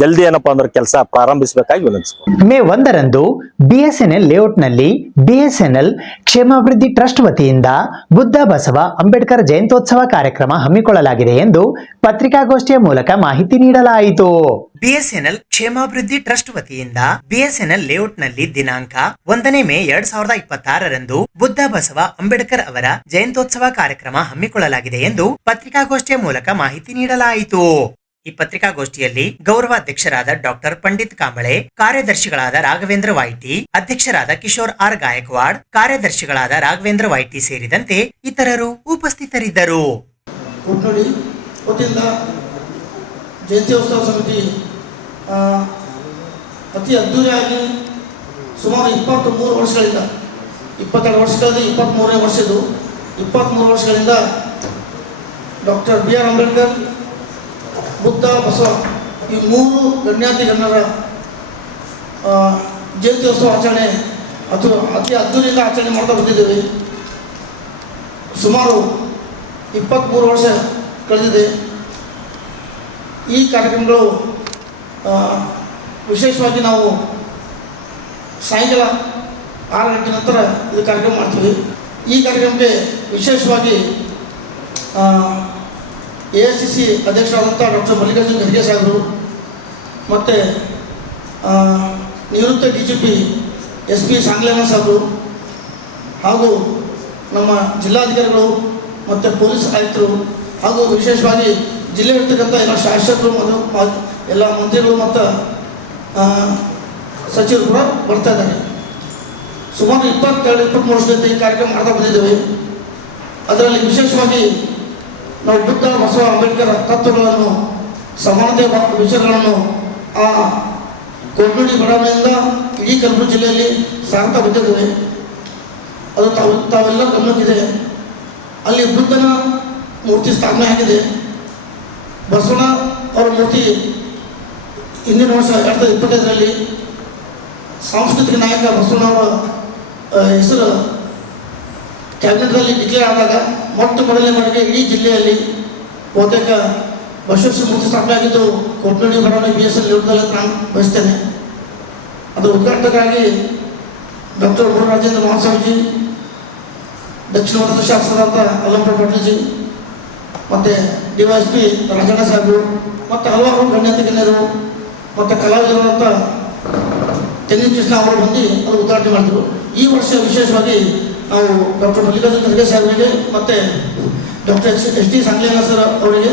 ಜಲ್ದಿ ಏನಪ್ಪಾ ಅಂದ್ರೆ ಕೆಲಸ ಪ್ರಾರಂಭಿಸಬೇಕಾಗಿ ವಿನಂತಿಸ್ತೀನಿ. ಮೇ 1ರಂದು ಬಿಎಸ್ಎನ್ಎಲ್ ಲೇಔಟ್ನಲ್ಲಿ ಬಿಎಸ್ಎನ್ಎಲ್ ಕ್ಷೇಮಾಭಿವೃದ್ಧಿ ಟ್ರಸ್ಟ್ ವತಿಯಿಂದ ಬುದ್ಧ ಬಸವ ಅಂಬೇಡ್ಕರ್ ಜಯಂತ್ಯೋತ್ಸವ ಕಾರ್ಯಕ್ರಮ ಹಮ್ಮಿಕೊಳ್ಳಲಾಗಿದೆ ಎಂದು ಪತ್ರಿಕಾಗೋಷ್ಠಿಯ ಮೂಲಕ ಮಾಹಿತಿ ನೀಡಲಾಯಿತು. ಬಿಎಸ್ಎನ್ಎಲ್ ಕ್ಷೇಮಾಭಿವೃದ್ಧಿ ಟ್ರಸ್ಟ್ ವತಿಯಿಂದ ಬಿಎಸ್ಎನ್ಎಲ್ ಲೇಔಟ್ನಲ್ಲಿ ದಿನಾಂಕ 1 ಮೇ 2026ರಂದು ಬುದ್ಧ ಬಸವ ಅಂಬೇಡ್ಕರ್ ಅವರ ಜಯಂತ್ಯೋತ್ಸವ ಕಾರ್ಯಕ್ರಮ ಹಮ್ಮಿಕೊಳ್ಳಲಾಗಿದೆ ಎಂದು ಪತ್ರಿಕಾಗೋಷ್ಠಿಯ ಮೂಲಕ ಮಾಹಿತಿ ನೀಡಲಾಯಿತು. ಈ ಪತ್ರಿಕಾಗೋಷ್ಠಿಯಲ್ಲಿ ಗೌರವಾಧ್ಯಕ್ಷರಾದ ಡಾಕ್ಟರ್ ಪಂಡಿತ್ ಕಾಂಬಳೆ, ಕಾರ್ಯದರ್ಶಿಗಳಾದ ರಾಘವೇಂದ್ರ ವೈಟಿ, ಅಧ್ಯಕ್ಷರಾದ ಕಿಶೋರ್ ಆರ್ ಗಾಯಕ್ವಾಡ್, ಕಾರ್ಯದರ್ಶಿಗಳಾದ ರಾಘವೇಂದ್ರ ವೈಟಿ ಸೇರಿದಂತೆ ಇತರರು ಉಪಸ್ಥಿತರಿದ್ದರು. ಜಯಂತ್ಯೋತ್ಸವ ಸಮಿತಿ ಅತಿ ಅದ್ದೂರಿಯಾಗಿ ಸುಮಾರು 23 ವರ್ಷಗಳಿಂದ, 22 ವರ್ಷಗಳಲ್ಲಿ 23ನೇ ವರ್ಷದ್ದು, 23 ವರ್ಷಗಳಿಂದ ಡಾಕ್ಟರ್ BR ಅಂಬೇಡ್ಕರ್, ಬುದ್ಧ ಬಸವ ಈ 3 ಗಣ್ಯಾತಿ ಗಣ್ಯರ ಜಯಂತ್ಯೋತ್ಸವ ಆಚರಣೆ ಅತಿ ಅದ್ದೂರಿಯಿಂದ ಆಚರಣೆ ಮಾಡ್ತಾ ಬಂದಿದ್ದೇವೆ. ಸುಮಾರು 23 ವರ್ಷ ಕಳೆದಿದೆ. ಈ ಕಾರ್ಯಕ್ರಮಗಳು ವಿಶೇಷವಾಗಿ ನಾವು ಸಾಯಂಕಾಲ 6 ಗಂಟೆ ನಂತರ ಇದು ಕಾರ್ಯಕ್ರಮ ಮಾಡ್ತೀವಿ. ಈ ಕಾರ್ಯಕ್ರಮಕ್ಕೆ ವಿಶೇಷವಾಗಿ AICC ಅಧ್ಯಕ್ಷರಾದಂಥ ಡಾಕ್ಟರ್ ಮಲ್ಲಿಕಾರ್ಜುನ್ ಖರ್ಗೆ ಸಾಹೇಬರು ಮತ್ತು ನಿವೃತ್ತ DGP SP ಸಾಂಗ್ಲೇನ ಸಾಹೇಬರು ಹಾಗೂ ನಮ್ಮ ಜಿಲ್ಲಾಧಿಕಾರಿಗಳು ಮತ್ತು ಪೊಲೀಸ್ ಆಯುಕ್ತರು ಹಾಗೂ ವಿಶೇಷವಾಗಿ ಜಿಲ್ಲೆ ಇರ್ತಕ್ಕಂಥ ಎಲ್ಲ ಶಾಸಕರು ಮತ್ತು ಎಲ್ಲ ಮಂತ್ರಿಗಳು ಮತ್ತು ಸಚಿವರು ಕೂಡ ಬರ್ತಾ ಇದ್ದಾರೆ. ಸುಮಾರು 22-23 ವರ್ಷದಿಂದ ಈ ಕಾರ್ಯಕ್ರಮ ಮಾಡ್ತಾ ಬಂದಿದ್ದೇವೆ. ಅದರಲ್ಲಿ ವಿಶೇಷವಾಗಿ ನಾವು ಬುದ್ಧ ಬಸವ ಅಂಬೇಡ್ಕರ್ ತತ್ವಗಳನ್ನು, ಸಮಾನತೆ ವಿಚಾರಗಳನ್ನು ಆ ಕೋಟುಡಿ ಬಡಾವಣೆಯಿಂದ ಇಡೀ ಕಲಬುರಗಿ ಜಿಲ್ಲೆಯಲ್ಲಿ ಸಾರ್ತಾ ಬಂದಿದ್ದೇವೆ. ಅದು ತಾವೆಲ್ಲರ ಗಮನಕ್ಕಿದೆ. ಅಲ್ಲಿ ಬುದ್ಧನ ಮೂರ್ತಿ ಸ್ಥಾಪನೆ ಆಗಿದೆ. ಬಸವಣ್ಣ ಅವರ ಮೂರ್ತಿ ಹಿಂದಿನ ವರ್ಷ 2025ರಲ್ಲಿ ಸಾಂಸ್ಕೃತಿಕ ನಾಯಕ ಬಸವಣ್ಣವರ ಹೆಸರು ಕ್ಯಾಬಿನೆಟ್ನಲ್ಲಿ ಡಿಕ್ಲೇರ್ ಆದಾಗ ಮೊಟ್ಟ ಮೊದಲನೇ ಬಾರಿಗೆ ಇಡೀ ಜಿಲ್ಲೆಯಲ್ಲಿ ಬಹುತೇಕ ಬಸವೇಶ್ವರ ಮೂರ್ತಿ ಸ್ಥಾಪನೆ ಆಗಿದ್ದು ಕೋಟನಹಳ್ಳಿ ಬಡಾವಣೆ BSL ಲೇಔಟ್ನಲ್ಲಿ ನಾನು ಬಯಸ್ತೇನೆ. ಅದರ ಉದ್ಘಾಟಕರಾಗಿ ಡಾಕ್ಟರ್ ಮುರುಘರಾಜೇಂದ್ರ ಮಹಾಸ್ವಾಮೀಜಿ, ದಕ್ಷಿಣ ಭಾರತ ಶಾಸಕರಾದಂಥ ಅಲ್ಲಂಪುರ ಪಾಟೀಲ್ಜಿ ಮತ್ತು DYSP ರಾಜಣ್ಣ ಸಾಹೇಬರು ಮತ್ತು ಹಲವಾರು ಗಣ್ಯಾತಿ ಗಣ್ಯರು ಮತ್ತು ಕಲಾವಿದರಾದಂಥ ತೆನ್ನಿನ ಕೃಷ್ಣ ಅವರು ಬಂದು ಅದು ಉದ್ಘಾಟನೆ ಮಾಡಿದರು. ಈ ವರ್ಷ ವಿಶೇಷವಾಗಿ ನಾವು ಡಾಕ್ಟರ್ ಮಲ್ಲಿಕಾರ್ಜುನ್ ಖರ್ಗೆ ಸಾಹೇಬರಿಗೆ ಮತ್ತು ಡಾಕ್ಟರ್ SD ಸಾಂಗ್ಲೇನ ಸರ್ ಅವರಿಗೆ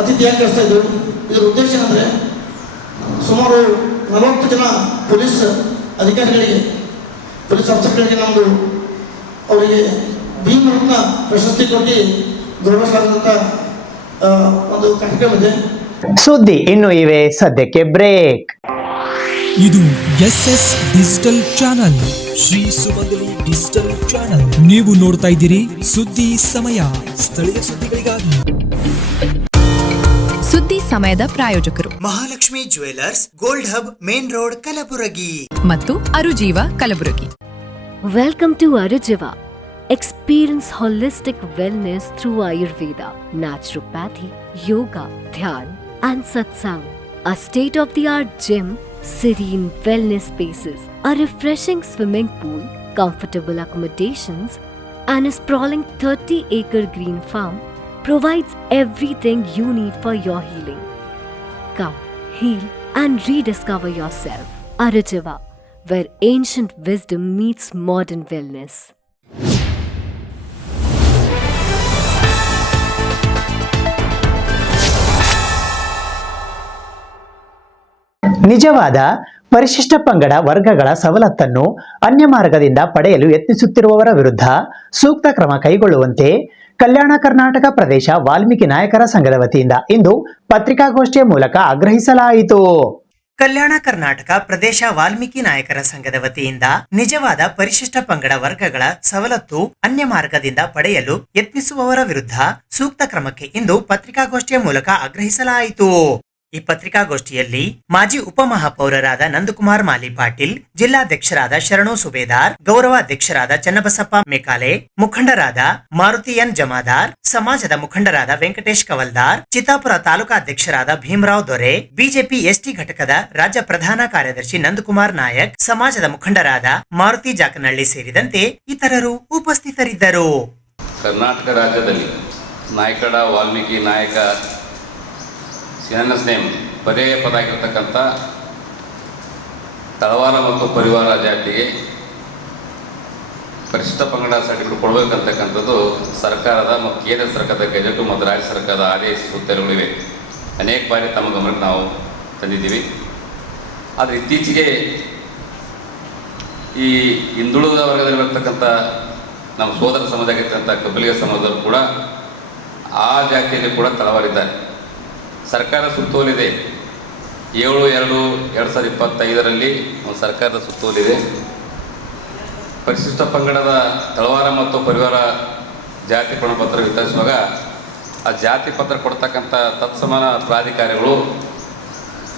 ಅತಿಥಿಯಾಗಿ ಕಳಿಸ್ತಾ ಇದ್ದೇವೆ. ಇದರ ಉದ್ದೇಶ ಏನಂದರೆ ಸುಮಾರು 40 ಜನ ಪೊಲೀಸ್ ಅಧಿಕಾರಿಗಳಿಗೆ, ಪೊಲೀಸ್ ಆಫೀಸರ್ಗಳಿಗೆ ನಮ್ಮದು ಅವರಿಗೆ ಭೀಮರತ್ನ ಪ್ರಶಸ್ತಿ ಕೊಟ್ಟು ಗೌರವಿಸಲಾದಂಥ ಒಂದು ಕಾರ್ಯಕ್ರಮ ಇದೆ. ಸುದ್ದಿ ಇನ್ನು ಇವೆ, ಸದ್ಯಕ್ಕೆ ಬ್ರೇಕ್. ಇದು SS ಡಿಜಿಟಲ್ ಚಾನಲ್, ಶ್ರೀ ಸುಮಂಗಲಿ ಡಿಜಿಟಲ್ ಚಾನಲ್. ನೀವು ನೋಡ್ತಾ ಇದ್ದೀರಿ ಸುದ್ದಿ ಸಮಯ, ಸ್ಥಳೀಯ ಸುದ್ದಿಗಳಿಗಾಗಿ. ಸುದ್ದಿ ಸಮಯದ ಪ್ರಾಯೋಜಕರು Mahalakshmi jewellers, gold hub, main road, Kalaburagi ಮತ್ತು ಅರುಜೀವ Kalaburagi. Welcome to Arujiva. Experience holistic wellness through Ayurveda, naturopathy, yoga, dhyan, and satsang. A state-of-the-art gym, serene wellness spaces, a refreshing swimming pool, comfortable accommodations, and a sprawling 30-acre green farm provides everything you need for your healing. Come, heal and rediscover yourself. Arujava, where ancient wisdom meets modern wellness. ನಿಜವಾದ ಪರಿಶಿಷ್ಟ ಪಂಗಡ ವರ್ಗಗಳ ಸವಲತ್ತನ್ನು ಅನ್ಯ ಮಾರ್ಗದಿಂದ ಪಡೆಯಲು ಯತ್ನಿಸುತ್ತಿರುವವರ ವಿರುದ್ಧ ಸೂಕ್ತ ಕ್ರಮ ಕೈಗೊಳ್ಳುವಂತೆ ಕಲ್ಯಾಣ ಕರ್ನಾಟಕ ಪ್ರದೇಶ ವಾಲ್ಮೀಕಿ ನಾಯಕರ ಸಂಘದ ವತಿಯಿಂದ ಇಂದು ಪತ್ರಿಕಾಗೋಷ್ಠಿಯ ಮೂಲಕ ಆಗ್ರಹಿಸಲಾಯಿತು. ಕಲ್ಯಾಣ ಕರ್ನಾಟಕ ಪ್ರದೇಶ ವಾಲ್ಮೀಕಿ ನಾಯಕರ ಸಂಘದ ವತಿಯಿಂದ ನಿಜವಾದ ಪರಿಶಿಷ್ಟ ಪಂಗಡ ವರ್ಗಗಳ ಸವಲತ್ತು ಅನ್ಯ ಮಾರ್ಗದಿಂದ ಪಡೆಯಲು ಯತ್ನಿಸುವವರ ವಿರುದ್ಧ ಸೂಕ್ತ ಕ್ರಮಕ್ಕೆ ಇಂದು ಪತ್ರಿಕಾಗೋಷ್ಠಿಯ ಮೂಲಕ ಆಗ್ರಹಿಸಲಾಯಿತು. ಈ ಪತ್ರಿಕಾಗೋಷ್ಠಿಯಲ್ಲಿ ಮಾಜಿ ಉಪಮಹಾಪೌರರಾದ ನಂದಕುಮಾರ್ ಮಾಲಿ ಪಾಟೀಲ್, ಜಿಲ್ಲಾಧ್ಯಕ್ಷರಾದ ಶರಣು ಸುಬೇದಾರ್, ಗೌರವಾಧ್ಯಕ್ಷರಾದ ಚನ್ನಬಸಪ್ಪ ಮೇಕಾಲೆ, ಮುಖಂಡರಾದ ಮಾರುತಿ ಎನ್ ಜಮಾದಾರ್, ಸಮಾಜದ ಮುಖಂಡರಾದ ವೆಂಕಟೇಶ್ ಕವಲ್ದಾರ್, ಚಿತ್ತಾಪುರ ತಾಲೂಕಾಧ್ಯಕ್ಷರಾದ ಭೀಮರಾವ್ ದೊರೆ, ಬಿಜೆಪಿ ಎಸ್ಟಿ ಘಟಕದ ರಾಜ್ಯ ಪ್ರಧಾನ ಕಾರ್ಯದರ್ಶಿ ನಂದಕುಮಾರ್ ನಾಯಕ್, ಸಮಾಜದ ಮುಖಂಡರಾದ ಮಾರುತಿ ಜಾಕನಹಳ್ಳಿ ಸೇರಿದಂತೆ ಇತರರು ಉಪಸ್ಥಿತರಿದ್ದರು. ಕರ್ನಾಟಕ ರಾಜ್ಯದಲ್ಲಿ ನಾಯಕಡ ವಾಲ್ಮೀಕಿ ನಾಯಕ ನೇಮ್ ಪರ್ಯಾಯ ಪದ ಆಗಿರ್ತಕ್ಕಂಥ ತಳವಾರ ಮತ್ತು ಪರಿವಾರ ಜಾತಿಗೆ ಪರಿಶಿಷ್ಟ ಪಂಗಡ ಸರ್ಟಿಫಿಕೇಟ್ ಕೊಡಬೇಕಂತಕ್ಕಂಥದ್ದು ಸರ್ಕಾರದ ಮತ್ತು ಕೇಂದ್ರ ಸರ್ಕಾರದ ಗೆಜೆಟು ಮತ್ತು ರಾಜ್ಯ ಸರ್ಕಾರದ ಆದೇಶ ಸೂತ್ರಗಳಿವೆ. ಅನೇಕ ಬಾರಿ ತಮ್ಮ ಗಮನಕ್ಕೆ ನಾವು ತಂದಿದ್ದೀವಿ. ಆದರೆ ಇತ್ತೀಚೆಗೆ ಈ ಹಿಂದುಳಿದ ವರ್ಗದಲ್ಲಿರ್ತಕ್ಕಂಥ ನಮ್ಮ ಸೋದರ ಸಮಾಜ ಆಗಿರ್ತಕ್ಕಂಥ ಕಬ್ಬಲಿಗ ಸಮಾಜದವರು ಕೂಡ ಆ ಜಾತಿಯಲ್ಲಿ ಕೂಡ ತಳವಾರಿದ್ದಾರೆ. ಸರ್ಕಾರ ಸುತ್ತೋಲಿದೆ. 7/2/2025 ಒಂದು ಸರ್ಕಾರದ ಸುತ್ತೋಲಿದೆ. ಪರಿಶಿಷ್ಟ ಪಂಗಡದ ತಳವಾರ ಮತ್ತು ಪರಿವಾರ ಜಾತಿ ಪ್ರಮಾಣಪತ್ರ ವಿತರಿಸುವಾಗ ಆ ಜಾತಿ ಪತ್ರ ಕೊಡ್ತಕ್ಕಂಥ ತತ್ಸಮಾನ ಪ್ರಾಧಿಕಾರಿಗಳು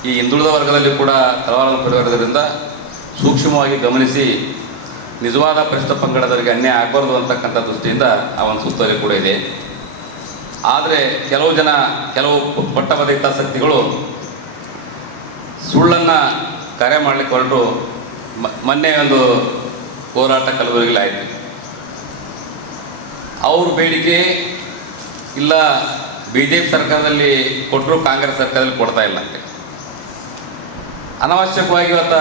ಈ ಹಿಂದುಳಿದ ವರ್ಗದಲ್ಲಿ ಕೂಡ ತಳವಾರ ಪರಿವಾರದಿಂದ ಸೂಕ್ಷ್ಮವಾಗಿ ಗಮನಿಸಿ ನಿಜವಾದ ಪರಿಶಿಷ್ಟ ಪಂಗಡದವರಿಗೆ ಅನ್ಯಾಯ ಆಗಬಾರ್ದು ಅಂತಕ್ಕಂಥ ದೃಷ್ಟಿಯಿಂದ ಆ ಒಂದು ಸುತ್ತೋಲೆ ಕೂಡ ಇದೆ. ಆದರೆ ಕೆಲವು ಪಟ್ಟಭದ್ರ ಹಿತಾಸಕ್ತಿಗಳು ಸುಳ್ಳನ್ನು ಕಾರ್ಯ ಮಾಡಲಿಕ್ಕೆ ಹೊರಟು ಮೊನ್ನೆ ಒಂದು ಹೋರಾಟ ಕಲಬುರಗಿಲಿ ಆಯಿತು. ಅವ್ರ ಬೇಡಿಕೆ ಇಲ್ಲ BJP ಸರ್ಕಾರದಲ್ಲಿ ಕೊಟ್ಟರು, ಕಾಂಗ್ರೆಸ್ ಸರ್ಕಾರದಲ್ಲಿ ಕೊಡ್ತಾ ಇಲ್ಲ ಅಂತ ಅನಾವಶ್ಯಕವಾಗಿ ಇವತ್ತು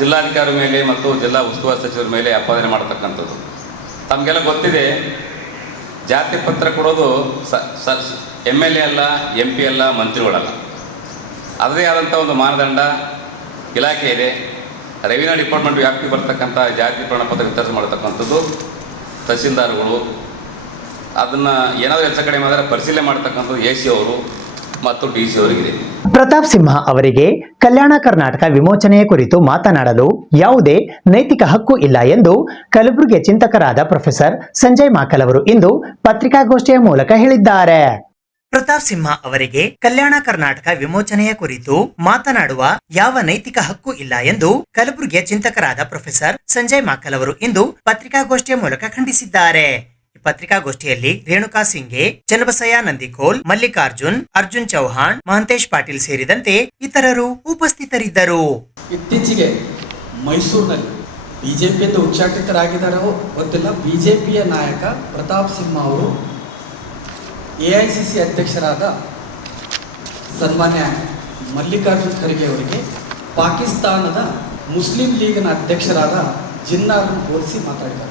ಜಿಲ್ಲಾಧಿಕಾರಿ ಮೇಲೆ ಮತ್ತು ಜಿಲ್ಲಾ ಉಸ್ತುವಾರಿ ಸಚಿವರ ಮೇಲೆ ಆಪಾದನೆ ಮಾಡ್ತಕ್ಕಂಥದ್ದು. ತಮಗೆಲ್ಲ ಗೊತ್ತಿದೆ, ಜಾತಿ ಪತ್ರ ಕೊಡೋದು MLA ಅಲ್ಲ, MP ಅಲ್ಲ, ಮಂತ್ರಿಗಳಲ್ಲ. ಅದರದೇ ಆದಂಥ ಒಂದು ಮಾನದಂಡ ಇಲಾಖೆ ಇದೆ. ರೆವಿನ್ಯೂ ಡಿಪಾರ್ಟ್ಮೆಂಟ್ ವ್ಯಾಪ್ತಿಗೆ ಬರ್ತಕ್ಕಂಥ ಜಾತಿ ಪ್ರಮಾಣಪತ್ರ ವಿತರಣೆ ಮಾಡ್ತಕ್ಕಂಥದ್ದು ತಹಸೀಲ್ದಾರ್ಗಳು. ಅದನ್ನು ಏನಾದರೂ ಹೆಚ್ಚು ಕಡಿಮೆ ಆದರೆ ಪರಿಶೀಲನೆ ಮಾಡ್ತಕ್ಕಂಥದ್ದು AC ಅವರು ಮತ್ತು DC ಅವರಿಗಿದೆ. ಪ್ರತಾಪ್ ಸಿಂಹ ಅವರಿಗೆ ಕಲ್ಯಾಣ ಕರ್ನಾಟಕ ವಿಮೋಚನೆಯ ಕುರಿತು ಮಾತನಾಡಲು ಯಾವುದೇ ನೈತಿಕ ಹಕ್ಕು ಇಲ್ಲ ಎಂದು ಕಲಬುರಗಿ ಚಿಂತಕರಾದ ಪ್ರೊಫೆಸರ್ ಸಂಜಯ್ ಮಾಕಲ್ ಅವರು ಇಂದು ಪತ್ರಿಕಾಗೋಷ್ಠಿಯ ಮೂಲಕ ಹೇಳಿದ್ದಾರೆ. ಪ್ರತಾಪ್ ಸಿಂಹ ಅವರಿಗೆ ಕಲ್ಯಾಣ ಕರ್ನಾಟಕ ವಿಮೋಚನೆಯ ಕುರಿತು ಮಾತನಾಡುವ ಯಾವ ನೈತಿಕ ಹಕ್ಕು ಇಲ್ಲ ಎಂದು ಕಲಬುರಗಿಯ ಚಿಂತಕರಾದ ಪ್ರೊಫೆಸರ್ ಸಂಜಯ್ ಮಾಕಲ್ ಅವರು ಇಂದು ಪತ್ರಿಕಾಗೋಷ್ಠಿಯ ಮೂಲಕ ಖಂಡಿಸಿದ್ದಾರೆ. ಪತ್ರಿಕಾಗೋಷ್ಠಿಯಲ್ಲಿ ರೇಣುಕಾ ಸಿಂಗೆ, ಚನ್ನಬಸಯ್ಯ ನಂದಿಕೋಲ್, ಮಲ್ಲಿಕಾರ್ಜುನ್, ಅರ್ಜುನ್ ಚೌಹಾಣ್, ಮಹಂತೇಶ್ ಪಾಟೀಲ್ ಸೇರಿದಂತೆ ಇತರರು ಉಪಸ್ಥಿತರಿದ್ದರು. ಇತ್ತೀಚೆಗೆ ಮೈಸೂರಿನಲ್ಲಿ ಬಿಜೆಪಿಯಿಂದ ಉಚ್ಚಾಟಿತರಾಗಿದ್ದಾರೋ ಗೊತ್ತಿಲ್ಲ, ಬಿಜೆಪಿಯ ನಾಯಕ ಪ್ರತಾಪ್ ಸಿಂಹ ಅವರು AICC ಅಧ್ಯಕ್ಷರಾದ ಸನ್ಮಾನ್ಯ ಮಲ್ಲಿಕಾರ್ಜುನ್ ಖರ್ಗೆ ಅವರಿಗೆ ಪಾಕಿಸ್ತಾನದ ಮುಸ್ಲಿಂ ಲೀಗ್ನ ಅಧ್ಯಕ್ಷರಾದ ಜಿನ್ನಾರನ್ನು ಹೋಲಿಸಿ ಮಾತಾಡಿದ್ದಾರೆ.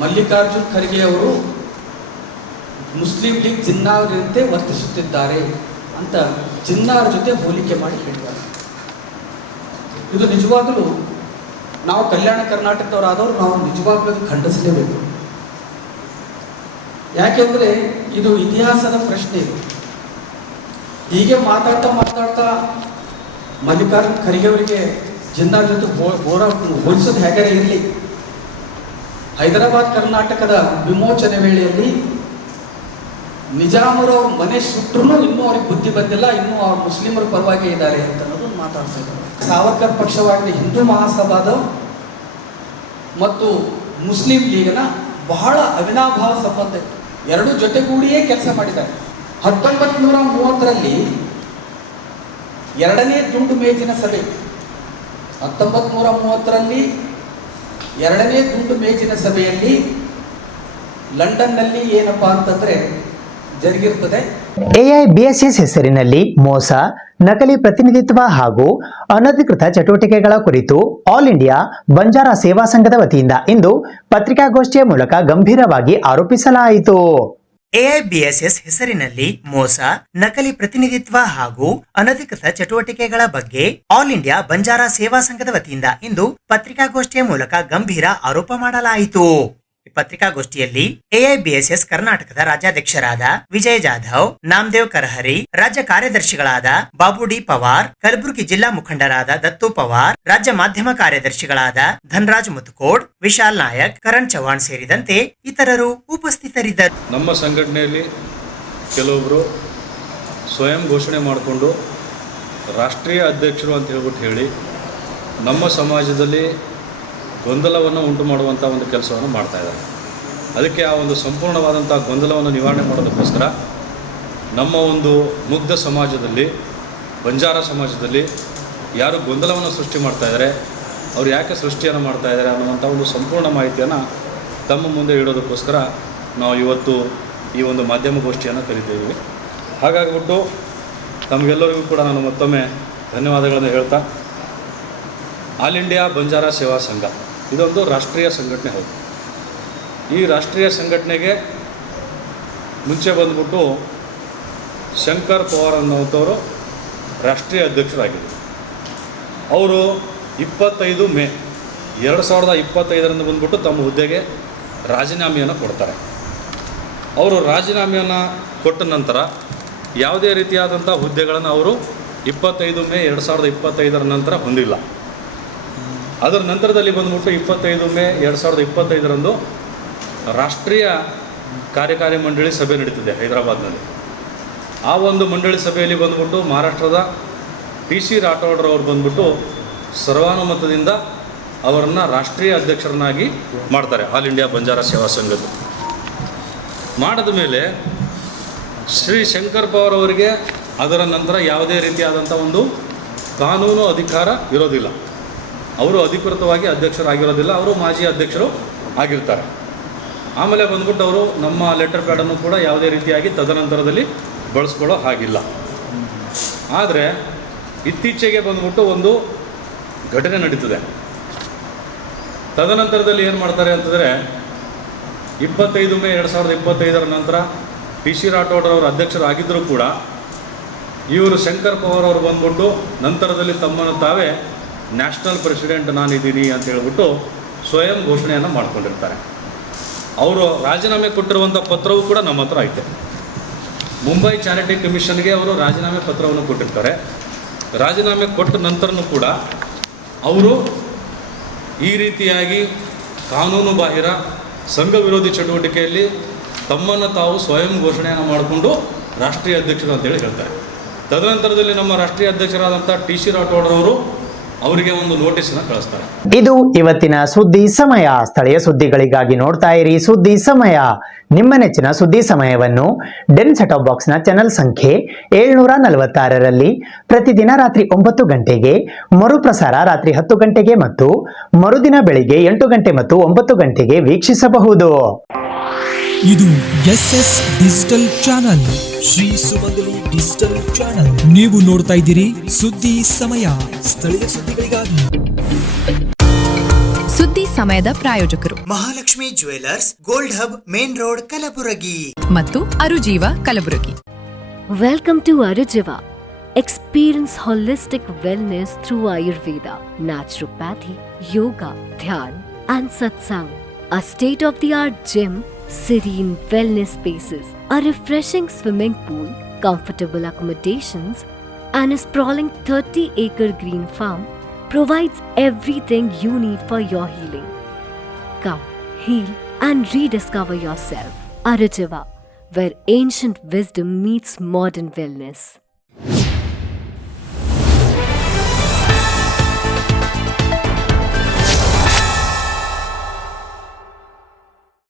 ಮಲ್ಲಿಕಾರ್ಜುನ್ ಖರ್ಗೆ ಅವರು ಮುಸ್ಲಿಂ ಲೀಗ್ ಜಿನ್ನಾವರಂತೆ ವರ್ತಿಸುತ್ತಿದ್ದಾರೆ ಅಂತ ಜಿನ್ನಾರ್ ಜೊತೆ ಹೋಲಿಕೆ ಮಾಡಿ ಹೇಳಿದ್ದಾರೆ. ಇದು ನಿಜವಾಗಲೂ ನಾವು ಕಲ್ಯಾಣ ಕರ್ನಾಟಕದವರಾದವರು ನಾವು ನಿಜವಾಗ್ಲೂ ಖಂಡಿಸಲೇಬೇಕು. ಯಾಕೆಂದರೆ ಇದು ಇತಿಹಾಸದ ಪ್ರಶ್ನೆ. ಇದು ಹೀಗೆ ಮಾತಾಡ್ತಾ ಮಲ್ಲಿಕಾರ್ಜುನ್ ಖರ್ಗೆ ಅವರಿಗೆ ಜಿನ್ನಾರ್ ಜೊತೆ ಹೋಲಿಸೋದು ಹೇಗೆ ಇರಲಿ, ಹೈದರಾಬಾದ್ ಕರ್ನಾಟಕದ ವಿಮೋಚನೆ ವೇಳೆಯಲ್ಲಿ ನಿಜಾಮರು ಅವ್ರ ಮನೆ ಸುಟ್ಟರು ಇನ್ನೂ ಅವ್ರಿಗೆ ಬುದ್ಧಿ ಬಂದಿಲ್ಲ, ಇನ್ನೂ ಅವ್ರ ಮುಸ್ಲಿಮರ ಪರವಾಗಿ ಇದ್ದಾರೆ ಅಂತ ಅನ್ನೋದು ಮಾತಾಡ್ತಾ ಇದ್ದಾರೆ. ಸಾವರ್ಕರ್ ಪಕ್ಷವಾಗಿ ಹಿಂದೂ ಮಹಾಸಭಾದ ಮತ್ತು ಮುಸ್ಲಿಂ ಲೀಗ್ನ ಬಹಳ ಅವಿನಾಭಾವ ಸಂಬಂಧ, ಎರಡೂ ಜೊತೆಗೂಡಿಯೇ ಕೆಲಸ ಮಾಡಿದ್ದಾರೆ. 1930ರಲ್ಲಿ ಎರಡನೇ ದುಂಡು ಮೇಜಿನ ಸಭೆ, 1930ರಲ್ಲಿ ಎರಡನೇ ದುಂಡು ಮೇಜಿನ ಸಭೆಯಲ್ಲಿ ಲಂಡನ್ನಲ್ಲಿ ಏನಪ್ಪಾ ಅಂತಂದ್ರೆ ಜರುಗಿರ್ತದೆ. AIBSS ಹೆಸರಿನಲ್ಲಿ ಮೋಸ, ನಕಲಿ ಪ್ರತಿನಿಧಿತ್ವ ಹಾಗೂ ಅನಧಿಕೃತ ಚಟುವಟಿಕೆಗಳ ಕುರಿತು ಆಲ್ ಇಂಡಿಯಾ ಬಂಜಾರಾ ಸೇವಾ ಸಂಘದ ವತಿಯಿಂದ ಇಂದು ಪತ್ರಿಕಾಗೋಷ್ಠಿಯ ಮೂಲಕ ಗಂಭೀರವಾಗಿ ಆರೋಪಿಸಲಾಯಿತು. AIBSS ಹೆಸರಿನಲ್ಲಿ ಮೋಸ, ನಕಲಿ ಪ್ರತಿನಿಧಿತ್ವ ಹಾಗೂ ಅನಧಿಕೃತ ಚಟುವಟಿಕೆಗಳ ಬಗ್ಗೆ ಆಲ್ ಇಂಡಿಯಾ ಬಂಜಾರಾ ಸೇವಾ ಸಂಘದ ವತಿಯಿಂದ ಇಂದು ಪತ್ರಿಕಾಗೋಷ್ಠಿಯ ಮೂಲಕ ಗಂಭೀರ ಆರೋಪ ಮಾಡಲಾಯಿತು. ಪತ್ರಿಕಾಗೋಷ್ಠಿಯಲ್ಲಿ AIBSS ಕರ್ನಾಟಕದ ರಾಜ್ಯಾಧ್ಯಕ್ಷರಾದ ವಿಜಯ್ ಜಾಧವ್, ನಾಮದೇವ್ ಕರಹರಿ, ರಾಜ್ಯ ಕಾರ್ಯದರ್ಶಿಗಳಾದ ಬಾಬು ಡಿ ಪವಾರ್, ಕಲಬುರಗಿ ಜಿಲ್ಲಾ ಮುಖಂಡರಾದ ದತ್ತು ಪವಾರ್, ರಾಜ್ಯ ಮಾಧ್ಯಮ ಕಾರ್ಯದರ್ಶಿಗಳಾದ ಧನರಾಜ್ ಮುತ್ಕೋಡ್, ವಿಶಾಲ್ ನಾಯಕ್, ಕರಣ್ ಚವ್ಹಾಣ್ ಸೇರಿದಂತೆ ಇತರರು ಉಪಸ್ಥಿತರಿದ್ದರು. ನಮ್ಮ ಸಂಘಟನೆಯಲ್ಲಿ ಕೆಲವೊಬ್ಬರು ಸ್ವಯಂ ಘೋಷಣೆ ಮಾಡಿಕೊಂಡು ರಾಷ್ಟ್ರೀಯ ಅಧ್ಯಕ್ಷರು ಅಂತ ಹೇಳಿ ನಮ್ಮ ಸಮಾಜದಲ್ಲಿ ಗೊಂದಲವನ್ನು ಉಂಟು ಮಾಡುವಂಥ ಒಂದು ಕೆಲಸವನ್ನು ಮಾಡ್ತಾ ಇದ್ದಾರೆ. ಅದಕ್ಕೆ ಆ ಒಂದು ಸಂಪೂರ್ಣವಾದಂಥ ಗೊಂದಲವನ್ನು ನಿವಾರಣೆ ಮಾಡೋದಕ್ಕೋಸ್ಕರ ನಮ್ಮ ಒಂದು ಮುಗ್ಧ ಸಮಾಜದಲ್ಲಿ, ಬಂಜಾರ ಸಮಾಜದಲ್ಲಿ ಯಾರು ಗೊಂದಲವನ್ನು ಸೃಷ್ಟಿ ಮಾಡ್ತಾ ಇದ್ದಾರೆ, ಅವ್ರು ಯಾಕೆ ಸೃಷ್ಟಿಯನ್ನು ಮಾಡ್ತಾ ಇದ್ದಾರೆ ಅನ್ನುವಂಥ ಒಂದು ಸಂಪೂರ್ಣ ಮಾಹಿತಿಯನ್ನು ತಮ್ಮ ಮುಂದೆ ಇಡೋದಕ್ಕೋಸ್ಕರ ನಾವು ಇವತ್ತು ಈ ಒಂದು ಮಾಧ್ಯಮಗೋಷ್ಠಿಯನ್ನು ಕರೀತಿದ್ದೀವಿ. ಹಾಗಾಗಿಬಿಟ್ಟು ತಮಗೆಲ್ಲರಿಗೂ ಕೂಡ ನಾನು ಮತ್ತೊಮ್ಮೆ ಧನ್ಯವಾದಗಳನ್ನು ಹೇಳ್ತಾ, ಆಲ್ ಇಂಡಿಯಾ ಬಂಜಾರಾ ಸೇವಾ ಸಂಘ ಇದೊಂದು ರಾಷ್ಟ್ರೀಯ ಸಂಘಟನೆ. ಹೌದು, ಈ ರಾಷ್ಟ್ರೀಯ ಸಂಘಟನೆಗೆ ಮುಂಚೆ ಬಂದ್ಬಿಟ್ಟು ಶಂಕರ್ ಪವಾರ್ ಅನ್ನೋಂಥವರು ರಾಷ್ಟ್ರೀಯ ಅಧ್ಯಕ್ಷರಾಗಿದ್ದರು. ಅವರು 25 ಮೇ 2025 ಬಂದ್ಬಿಟ್ಟು ತಮ್ಮ ಹುದ್ದೆಗೆ ರಾಜೀನಾಮೆಯನ್ನು ಕೊಡ್ತಾರೆ. ಅವರು ರಾಜೀನಾಮೆಯನ್ನು ಕೊಟ್ಟ ನಂತರ ಯಾವುದೇ ರೀತಿಯಾದಂಥ ಹುದ್ದೆಗಳನ್ನು ಅವರು 25 ಮೇ 2025 ನಂತರ ಹೊಂದಿಲ್ಲ. ಅದರ ನಂತರದಲ್ಲಿ ಬಂದ್ಬಿಟ್ಟು 25 ಮೇ 2025 ರಾಷ್ಟ್ರೀಯ ಕಾರ್ಯಕಾರಿ ಮಂಡಳಿ ಸಭೆ ನಡೀತಿದೆ ಹೈದರಾಬಾದ್ನಲ್ಲಿ. ಆ ಒಂದು ಮಂಡಳಿ ಸಭೆಯಲ್ಲಿ ಬಂದ್ಬಿಟ್ಟು ಮಹಾರಾಷ್ಟ್ರದ TC ರಾಠೋಡ್ರವ್ರು ಬಂದ್ಬಿಟ್ಟು ಸರ್ವಾನುಮತದಿಂದ ಅವರನ್ನು ರಾಷ್ಟ್ರೀಯ ಅಧ್ಯಕ್ಷರನ್ನಾಗಿ ಮಾಡ್ತಾರೆ ಆಲ್ ಇಂಡಿಯಾ ಬಂಜಾರಾ ಸೇವಾ ಸಂಘದ. ಮಾಡಿದ ಮೇಲೆ ಶ್ರೀ ಶಂಕರ್ ಪವಾರ್ ಅವರಿಗೆ ಅದರ ನಂತರ ಯಾವುದೇ ರೀತಿಯಾದಂಥ ಒಂದು ಕಾನೂನು ಅಧಿಕಾರ ಇರೋದಿಲ್ಲ. ಅವರು ಅಧಿಕೃತವಾಗಿ ಅಧ್ಯಕ್ಷರಾಗಿರೋದಿಲ್ಲ, ಅವರು ಮಾಜಿ ಅಧ್ಯಕ್ಷರು ಆಗಿರ್ತಾರೆ. ಆಮೇಲೆ ಬಂದ್ಬಿಟ್ಟು ಅವರು ನಮ್ಮ ಲೆಟರ್ ಪ್ಯಾಡನ್ನು ಕೂಡ ಯಾವುದೇ ರೀತಿಯಾಗಿ ತದನಂತರದಲ್ಲಿ ಬಳಸ್ಕೊಳ್ಳೋ ಹಾಗಿಲ್ಲ. ಆದರೆ ಇತ್ತೀಚೆಗೆ ಬಂದ್ಬಿಟ್ಟು ಒಂದು ಘಟನೆ ನಡೀತದೆ. ತದನಂತರದಲ್ಲಿ ಏನು ಮಾಡ್ತಾರೆ ಅಂತಂದರೆ 25 ಮೇ 2025 ನಂತರ TC ರಾಠೋಡ್ರವರು ಅಧ್ಯಕ್ಷರಾಗಿದ್ದರೂ ಕೂಡ ಇವರು ಶಂಕರ್ ಪವಾರ್ ಅವರು ಬಂದ್ಬಿಟ್ಟು ನಂತರದಲ್ಲಿ ತಮ್ಮನ್ನು ತಾವೇ ನ್ಯಾಷನಲ್ ಪ್ರೆಸಿಡೆಂಟ್ ನಾನಿದ್ದೀನಿ ಅಂತ ಹೇಳ್ಬಿಟ್ಟು ಸ್ವಯಂ ಘೋಷಣೆಯನ್ನು ಮಾಡ್ಕೊಂಡಿರ್ತಾರೆ. ಅವರು ರಾಜೀನಾಮೆ ಕೊಟ್ಟಿರುವಂಥ ಪತ್ರವೂ ಕೂಡ ನಮ್ಮ ಹತ್ರ ಐತೆ. ಮುಂಬೈ ಚಾರಿಟಿ ಕಮಿಷನ್ಗೆ ಅವರು ರಾಜೀನಾಮೆ ಪತ್ರವನ್ನು ಕೊಟ್ಟಿರ್ತಾರೆ. ರಾಜೀನಾಮೆ ಕೊಟ್ಟ ನಂತರನೂ ಕೂಡ ಅವರು ಈ ರೀತಿಯಾಗಿ ಕಾನೂನು ಬಾಹಿರ ಸಂಘ ವಿರೋಧಿ ಚಟುವಟಿಕೆಯಲ್ಲಿ ತಮ್ಮನ್ನು ತಾವು ಸ್ವಯಂ ಘೋಷಣೆಯನ್ನು ಮಾಡಿಕೊಂಡು ರಾಷ್ಟ್ರೀಯ ಅಧ್ಯಕ್ಷರು ಅಂತೇಳಿ ಹೇಳ್ತಾರೆ. ತದನಂತರದಲ್ಲಿ ನಮ್ಮ ರಾಷ್ಟ್ರೀಯ ಅಧ್ಯಕ್ಷರಾದಂಥ TC ರಾಠೋಡ್ರವರು ಅವರಿಗೆ ಒಂದು ನೋಟಿಸನ್ನು ಕಳಿಸ್ತಾರೆ. ಇದು ಇವತ್ತಿನ ಸುದ್ದಿ ಸಮಯ. ಸ್ಥಳೀಯ ಸುದ್ದಿಗಳಿಗಾಗಿ ನೋಡ್ತಾ ಇರಿ ಸುದ್ದಿ ಸಮಯ. ನಿಮ್ಮ ನೆಚ್ಚಿನ ಸುದ್ದಿ ಸಮಯವನ್ನು ಡೆನ್ ಸೆಟಾಪ್ ಬಾಕ್ಸ್ನ ಚಾನೆಲ್ ಸಂಖ್ಯೆ 746ರಲ್ಲಿ ಪ್ರತಿದಿನ ರಾತ್ರಿ 9 ಗಂಟೆಗೆ, ಮರುಪ್ರಸಾರ ರಾತ್ರಿ 10 ಗಂಟೆಗೆ ಮತ್ತು ಮರುದಿನ ಬೆಳಿಗ್ಗೆ 8 ಗಂಟೆ ಮತ್ತು 9 ಗಂಟೆಗೆ ವೀಕ್ಷಿಸಬಹುದು. ಇದು SS ಡಿಜಿಟಲ್ ಚಾನಲ್, ಶ್ರೀ ಸುಮಂಗಲಿ ಡಿಜಿಟಲ್ ಚಾನಲ್. ನೀವು ನೋಡ್ತಾ ಇದ್ದೀರಿ ಸುದ್ದಿ ಸಮಯ, ಸ್ಥಳೀಯ ಸುದ್ದಿಗಳಿಗಾಗಿ. ಸುದ್ದಿ ಸಮಯದ ಪ್ರಾಯೋಜಕರು Mahalakshmi jewellers, gold hub, main road, Kalaburagi ಮತ್ತು ಅರುಜೀವ Kalaburagi. Welcome to Arujiva. Experience holistic wellness through Ayurveda, naturopathy, yoga, dhyan, and satsang. A state-of-the-art gym, serene wellness spaces, a refreshing swimming pool, comfortable accommodations, and a sprawling 30-acre green farm provides everything you need for your healing. Come, heal, and rediscover yourself. Arujiva, where ancient wisdom meets modern wellness.